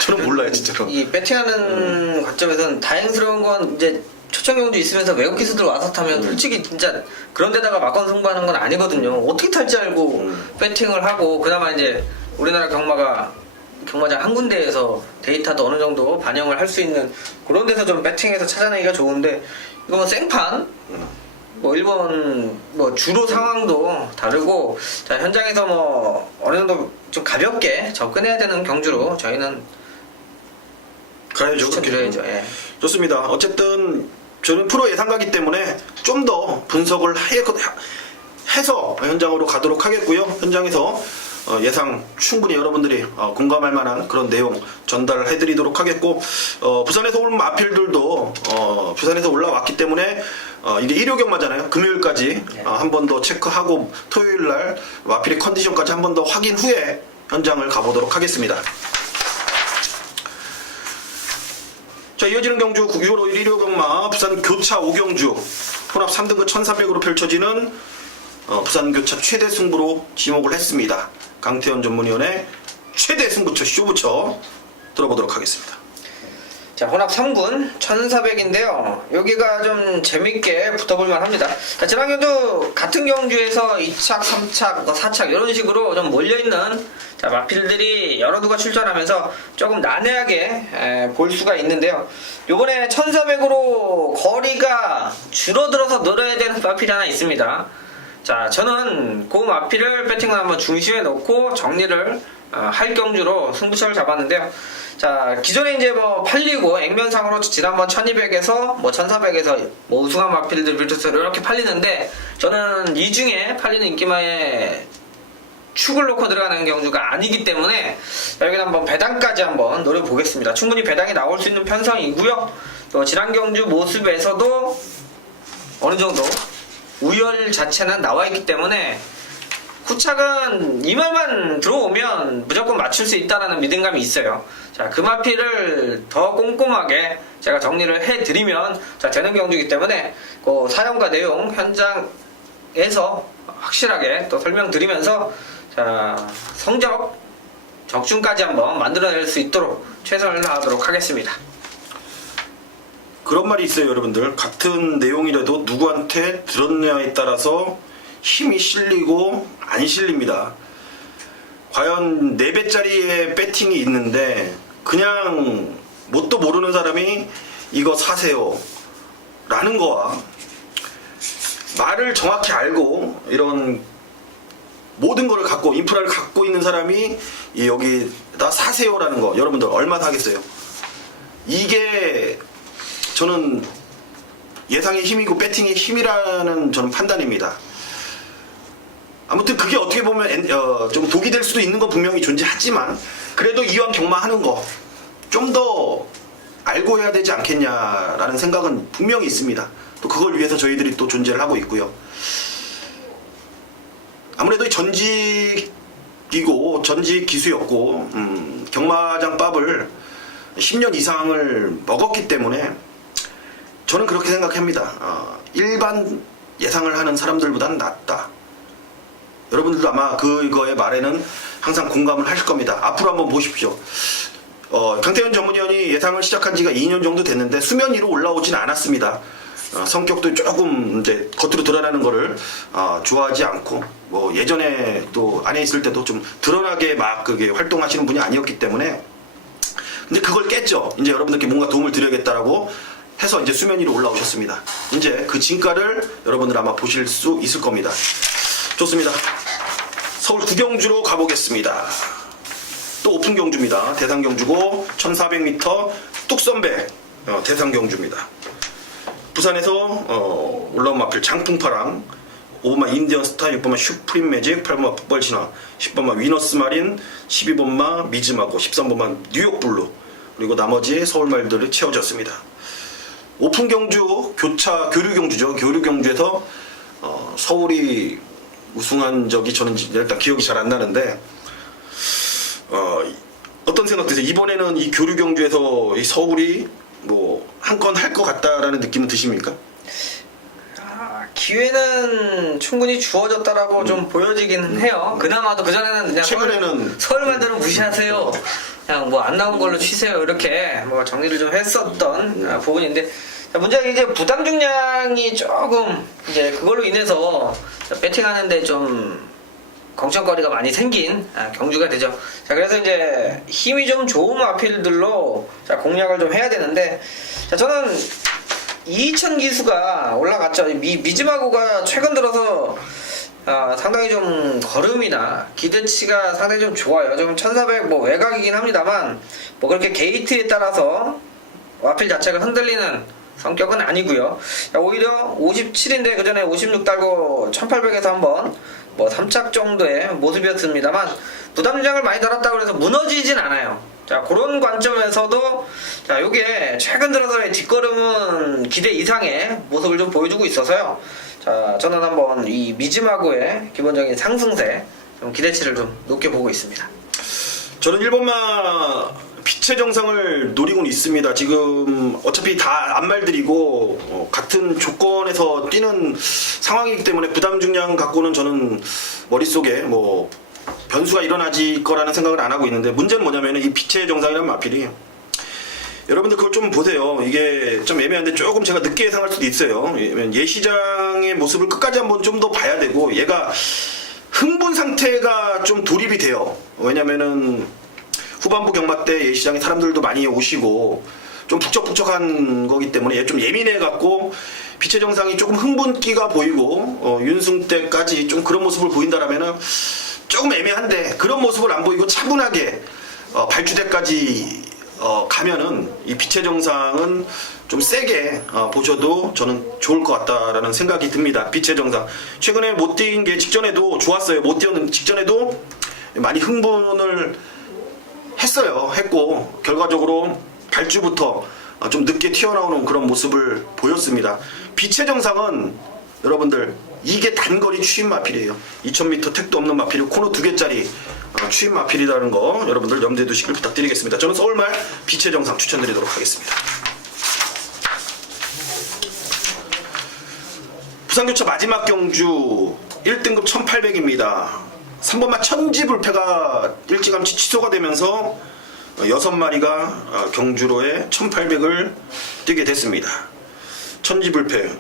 저는 몰라요 진짜로. 이 배팅하는 관점에서는 다행스러운 건 이제 초청 경주 있으면서 외국 기수들 와서 타면 솔직히 진짜 그런 데다가 막건 승부하는 건 아니거든요. 어떻게 탈지 알고 배팅을 하고 그나마 이제 우리나라 경마장 한 군데에서 데이터도 어느 정도 반영을 할 수 있는 그런 데서 좀 배팅해서 찾아내기가 좋은데 이거 뭐 생판 뭐 일본 뭐 주로 상황도 다르고 자, 현장에서 뭐 어느 정도 좀 가볍게 접근해야 되는 경주로 저희는 가야죠. 추천드려야죠. 예. 좋습니다. 어쨌든 저는 프로 예상가기 때문에 좀 더 분석을 해서 현장으로 가도록 하겠고요. 현장에서 예상 충분히 여러분들이 공감할 만한 그런 내용 전달을 해드리도록 하겠고 부산에서 온 마필들도 부산에서 올라왔기 때문에 이게 일요경마잖아요. 금요일까지 한 번 더 체크하고 토요일날 마필의 컨디션까지 한 번 더 확인 후에 현장을 가보도록 하겠습니다. 자, 이어지는 경주 6월 5일 일요경마 부산 교차 5경주 혼합 3등급 1300으로 펼쳐지는 부산 교차 최대 승부로 지목을 했습니다. 강태현 전문위원의 최대 승부처 쇼부처 들어보도록 하겠습니다. 자, 혼합 3군 1400인데요. 여기가 좀 재밌게 붙어볼만 합니다. 자, 지난 경주 같은 경주에서 2착, 3착, 4착 이런 식으로 좀 몰려있는 자, 마필들이 여러 두가 출전하면서 조금 난해하게 볼 수가 있는데요. 요번에 1400으로 거리가 줄어들어서 늘어야 되는 마필이 하나 있습니다. 자, 저는 그 마필을 배팅을 한번 중심에 놓고 정리를 할 경주로 승부처를 잡았는데요. 자, 기존에 이제 뭐 팔리고 액면상으로 지난번 1200에서 뭐 1400에서 뭐 우승한 마필들 비롯해서 이렇게 팔리는데 저는 이 중에 팔리는 인기마에 축을 놓고 들어가는 경주가 아니기 때문에 여기는 한번 배당까지 한번 노려보겠습니다. 충분히 배당이 나올 수 있는 편성이고요. 또 지난 경주 모습에서도 어느 정도 우열 자체는 나와 있기 때문에 후착은 이 말만 들어오면 무조건 맞출 수 있다는 믿음감이 있어요. 자, 그 마필을 더 꼼꼼하게 제가 정리를 해드리면 자, 되는 경주이기 때문에 그 사용과 내용 현장에서 확실하게 또 설명드리면서 자, 성적 적중까지 한번 만들어낼 수 있도록 최선을 다하도록 하겠습니다. 그런 말이 있어요, 여러분들. 같은 내용이라도 누구한테 들었냐에 따라서 힘이 실리고 안 실립니다. 과연 4배짜리의 배팅이 있는데 그냥 뭣도 모르는 사람이 이거 사세요 라는 거와 말을 정확히 알고 이런 모든 거를 갖고 인프라를 갖고 있는 사람이 여기다 사세요 라는 거 여러분들 얼마나 하겠어요? 이게 저는 예상의 힘이고 배팅의 힘이라는 저는 판단입니다. 아무튼 그게 어떻게 보면 좀 독이 될 수도 있는 건 분명히 존재하지만 그래도 이왕 경마하는 거 좀 더 알고 해야 되지 않겠냐라는 생각은 분명히 있습니다. 또 그걸 위해서 저희들이 또 존재를 하고 있고요. 아무래도 전직이고 전직 기수였고 경마장밥을 10년 이상을 먹었기 때문에 저는 그렇게 생각합니다. 일반 예상을 하는 사람들보다는 낫다. 여러분들도 아마 그거의 말에는 항상 공감을 하실 겁니다. 앞으로 한번 보십시오. 강태현 전문위원이 예상을 시작한 지가 2년 정도 됐는데 수면 위로 올라오진 않았습니다. 성격도 조금 이제 겉으로 드러나는 거를 좋아하지 않고 뭐 예전에 또 안에 있을 때도 좀 드러나게 막 그게 활동하시는 분이 아니었기 때문에 근데 그걸 깼죠. 이제 여러분들께 뭔가 도움을 드려야겠다라고 해서 이제 수면 위로 올라오셨습니다. 이제 그 진가를 여러분들 아마 보실 수 있을 겁니다. 좋습니다. 서울 구경주로 가보겠습니다. 또 오픈 경주입니다. 대상 경주고 1400m 뚝선배 대상 경주입니다. 부산에서 올라온 마필 장풍파랑 5번마 인디언 스타, 6번마 슈프림 매직, 8번마 풋벌신화, 10번마 위너스 마린, 12번마 미즈마고, 13번마 뉴욕 블루 그리고 나머지 서울 말들이 채워졌습니다. 오픈 경주 교류 경주죠. 교류 경주에서 서울이 우승한 적이 저는 일단 기억이 잘 안 나는데 어떤 생각 드세요? 이번에는 이 교류 경주에서 이 서울이 뭐 한 건 할 것 같다라는 느낌은 드십니까? 기회는 충분히 주어졌다라고 좀 보여지긴 해요. 그나마도 그전에는 그냥 최근에는 서울말들은 무시하세요. 그냥 뭐 안 나온 걸로 치세요. 이렇게 뭐 정리를 좀 했었던 부분인데 문제가 이제 부담 중량이 조금 이제 그걸로 인해서 배팅하는데 좀 걱정거리가 많이 생긴 경주가 되죠. 자, 그래서 이제 힘이 좀 좋은 마필들로 공략을 좀 해야 되는데 자, 저는 2000 기수가 올라갔죠. 미즈마고가 최근 들어서 상당히 좀 걸음이나 기대치가 상당히 좀 좋아요. 좀 1400 뭐 외곽이긴 합니다만 뭐 그렇게 게이트에 따라서 마필 자체가 흔들리는 성격은 아니고요. 오히려 57인데 그 전에 56 달고 1800에서 한번 뭐 3착 정도의 모습이었습니다만 부담장을 많이 달았다고 해서 무너지진 않아요. 자, 그런 관점에서도 자, 요게 최근 들어서의 뒷걸음은 기대 이상의 모습을 좀 보여주고 있어서요. 자, 저는 한번 이 미즈마고의 기본적인 상승세 좀 기대치를 좀 높게 보고 있습니다. 저는 1번마 빛의 정상을 노리고는 있습니다. 지금 어차피 다 안말들이고 같은 조건에서 뛰는 상황이기 때문에 부담 중량 갖고는 저는 머릿속에 뭐 변수가 일어나질 거라는 생각을 안 하고 있는데, 문제는 뭐냐면 이 빛의 정상이라는 마필이, 여러분들 그걸 좀 보세요. 이게 좀 애매한데 조금 제가 늦게 예상할 수도 있어요. 예시장의 모습을 끝까지 한번 좀 더 봐야 되고, 얘가 흥분 상태가 좀 돌입이 돼요. 왜냐면은 후반부 경마 때 예시장에 사람들도 많이 오시고 좀 북적북적한 거기 때문에 얘 좀 예민해 갖고 빛의 정상이 조금 흥분기가 보이고 윤승 때까지 좀 그런 모습을 보인다라면은 조금 애매한데, 그런 모습을 안 보이고 차분하게 발주대까지 가면은 이 빛의 정상은 좀 세게 보셔도 저는 좋을 것 같다라는 생각이 듭니다. 빛의 정상 최근에 못 뛴 게 직전에도 좋았어요. 못 뛰었는 직전에도 많이 흥분을 했고 결과적으로 발주부터 좀 늦게 튀어나오는 그런 모습을 보였습니다. 빛의 정상은 여러분들 이게 단거리 추임 마필이에요. 2000m 택도 없는 마필이 코너 2개짜리 추임 마필이라는 거 여러분들 염두에 두시길 부탁드리겠습니다. 저는 서울말 빛의 정상 추천드리도록 하겠습니다. 부산교차 마지막 경주 1등급 1800입니다. 3번마 천지불패가 일찌감치 취소가 되면서 6마리가 경주로에 1800을 뛰게 됐습니다. 천지불패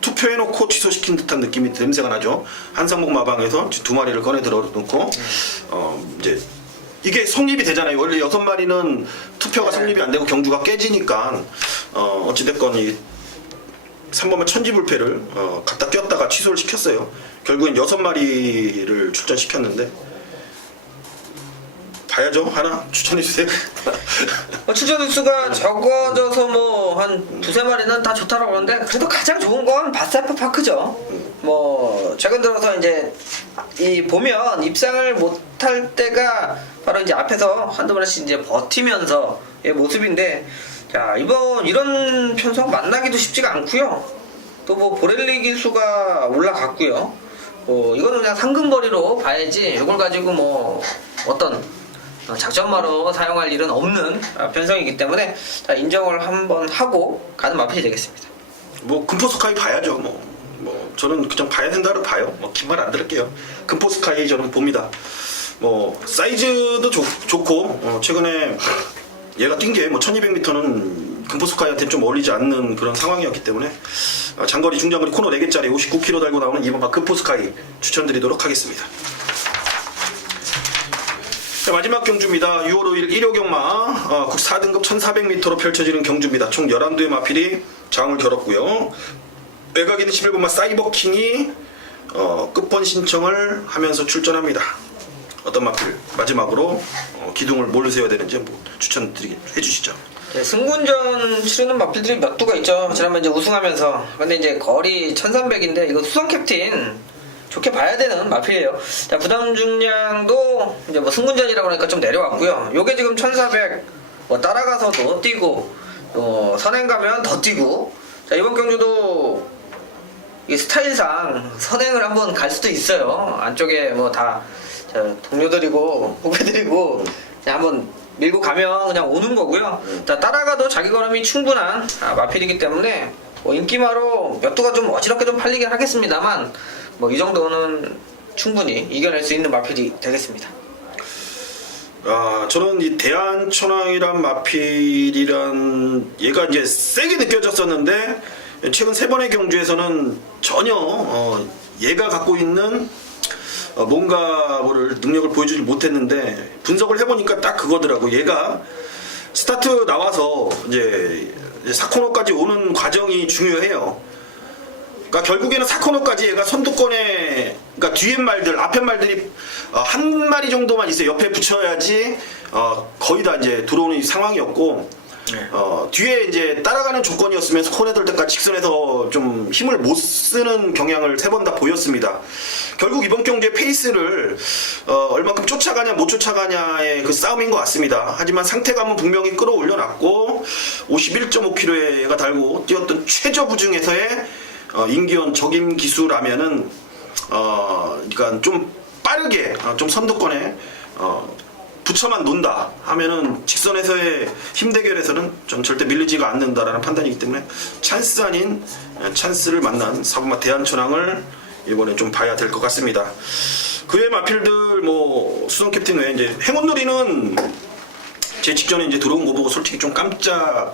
투표해놓고 취소시킨 듯한 느낌이 냄새가 나죠. 한상목 마방에서 2마리를 꺼내 들어놓고 이제 이게 성립이 되잖아요. 원래 6마리는 투표가 성립이 안 되고 경주가 깨지니까 어찌됐건 이 3번마 천지불패를 갖다 꼈다가 취소를 시켰어요. 결국엔 6마리를 출전시켰는데 봐야죠. 하나 추천해주세요. 출전 횟수가 적어져서 뭐 한 두세 마리는 다 좋다라고 하는데, 그래도 가장 좋은 건 바사이퍼 파크죠. 뭐 최근 들어서 이제 이 보면 입상을 못할 때가 바로 이제 앞에서 한두 마리씩 이제 버티면서의 모습인데, 자 이번 이런 편성 만나기도 쉽지가 않고요. 또 뭐 보렐리 기수가 올라갔고요. 이거는 그냥 상금거리로 봐야지 이걸 가지고 뭐 어떤 작전마로 사용할 일은 없는 편성이기 때문에 인정을 한번 하고 가는 마필이 되겠습니다. 뭐 금포스카이 봐야죠. 뭐 저는 그냥 봐야 된다로 봐요. 뭐 긴 말 안 들을게요. 금포스카이 저는 봅니다. 뭐 사이즈도 좋고 최근에 얘가 뛴 게 뭐 1200m는 금포스카이한테 좀 어울리지 않는 그런 상황이었기 때문에 장거리 중장거리 코너 4개짜리 59km 달고 나오는 이번 금포스카이 추천드리도록 하겠습니다. 자, 마지막 경주입니다. 6월 5일 1호 경마 4등급 1400m로 펼쳐지는 경주입니다. 총 11두의 마필이 장을 겨뤘고요. 외곽에는 11번마 사이버킹이 끝번 신청을 하면서 출전합니다. 어떤 마필 마지막으로 기둥을 뭘로 세워야 되는지 뭐 해주시죠. 네, 승군전 치르는 마필들이 몇 두가 있죠. 지난번 이제 우승하면서. 근데 이제 거리 1300인데 이거 수성 캡틴 좋게 봐야 되는 마필이에요. 자, 부담 중량도 이제 뭐 승군전이라고 하니까 좀 내려왔고요. 요게 지금 1400 뭐 따라가서도 뛰고 또 선행 가면 더 뛰고. 자, 이번 경주도 이 스타일상 선행을 한번 갈 수도 있어요. 안쪽에 뭐 다 동료들이고 후배들이고 그냥 한번 밀고 가면 그냥 오는 거고요. 자, 따라가도 자기 걸음이 충분한 마필이기 때문에 뭐 인기마로 몇 두가 좀 어지럽게 좀 팔리긴 하겠습니다만 뭐 이 정도는 충분히 이겨낼 수 있는 마필이 되겠습니다. 저는 이 대한천왕이란 마필이란 얘가 이제 세게 느껴졌었는데 최근 3번의 경주에서는 전혀 얘가 갖고 있는 뭔가 능력을 보여주지 못했는데 분석을 해보니까 딱 그거더라고. 얘가 스타트 나와서 이제 4코너까지 오는 과정이 중요해요. 그러니까 결국에는 4코너까지 얘가 선두권에, 그러니까 뒤에 말들, 앞에 말들이 한 마리 정도만 있어요. 옆에 붙여야지 거의 다 이제 들어오는 상황이었고, 뒤에 이제 따라가는 조건이었으면 코너 돌 때까지 직선에서 좀 힘을 못 쓰는 경향을 3번 다 보였습니다. 결국 이번 경기의 페이스를 얼만큼 쫓아가냐 못 쫓아가냐의 그 싸움인 것 같습니다. 하지만 상태감은 분명히 끌어올려놨고 51.5kg가 달고 뛰었던 최저부 중에서의 인기원 적임 기수라면은 그러니까 좀 빠르게 좀 선두권에 붙여만 논다 하면은 직선에서의 힘 대결에서는 좀 절대 밀리지가 않는다라는 판단이기 때문에 찬스 아닌 찬스를 만난 4번마 대한천왕을 이번에 좀 봐야 될 것 같습니다. 그 외 마필들 뭐 수성 캡틴 외에 이제 행운놀이는 제 직전에 이제 들어온 거 보고 솔직히 좀 깜짝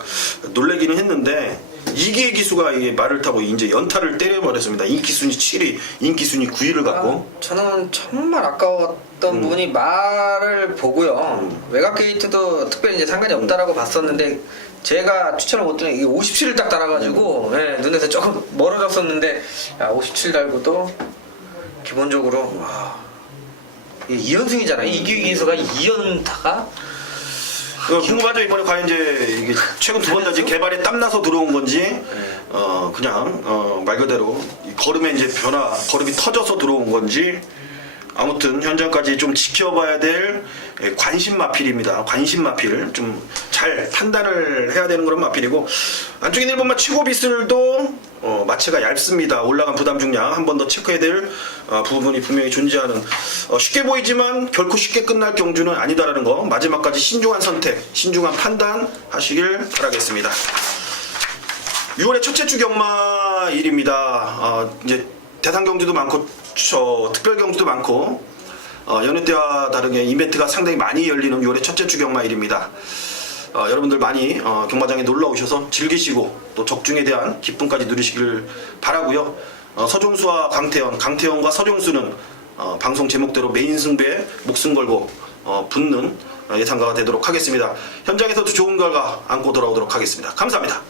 놀래기는 했는데 이기의 기수가 이 말을 타고 이제 연타를 때려버렸습니다. 인기 순위 7위, 인기 순위 9위를 갖고. 저는 정말 아까웠던 부분이 말을 보고요. 외곽 게이트도 특별히 이제 상관이 없다라고 봤었는데 제가 추천을 못 드린 게 57을 딱 달아가지고 예, 눈에서 조금 멀어졌었는데 57 달고도 기본적으로 와, 이게 2연승이잖아요. 이기의 기수가 2연타가 궁금하죠. 이번에 과연 이제 이게 최근 두 번 다 이제 개발에 땀나서 들어온 건지 그냥 말 그대로 이 걸음에 이제 걸음이 터져서 들어온 건지 아무튼 현장까지 좀 지켜봐야 될 관심 마필입니다. 관심 마필 좀 잘 판단을 해야 되는 그런 마필이고 안쪽인 1번마 최고 비슬도 마체가 얇습니다. 올라간 부담 중량 한 번 더 체크해야 될 부분이 분명히 존재하는 쉽게 보이지만 결코 쉽게 끝날 경주는 아니다라는 거 마지막까지 신중한 선택, 신중한 판단 하시길 바라겠습니다. 6월의 첫째 주 경마일입니다. 이제 대상 경주도 많고 특별 경주도 많고 여느 때와 다르게 이벤트가 상당히 많이 열리는 6월의 첫째 주 경마일입니다. 여러분들 많이 경마장에 놀러 오셔서 즐기시고 또 적중에 대한 기쁨까지 누리시길 바라고요. 서종수와 강태현과 서종수는 방송 제목대로 메인 승부에 목숨 걸고 붙는 예상가가 되도록 하겠습니다. 현장에서도 좋은 결과 안고 돌아오도록 하겠습니다. 감사합니다.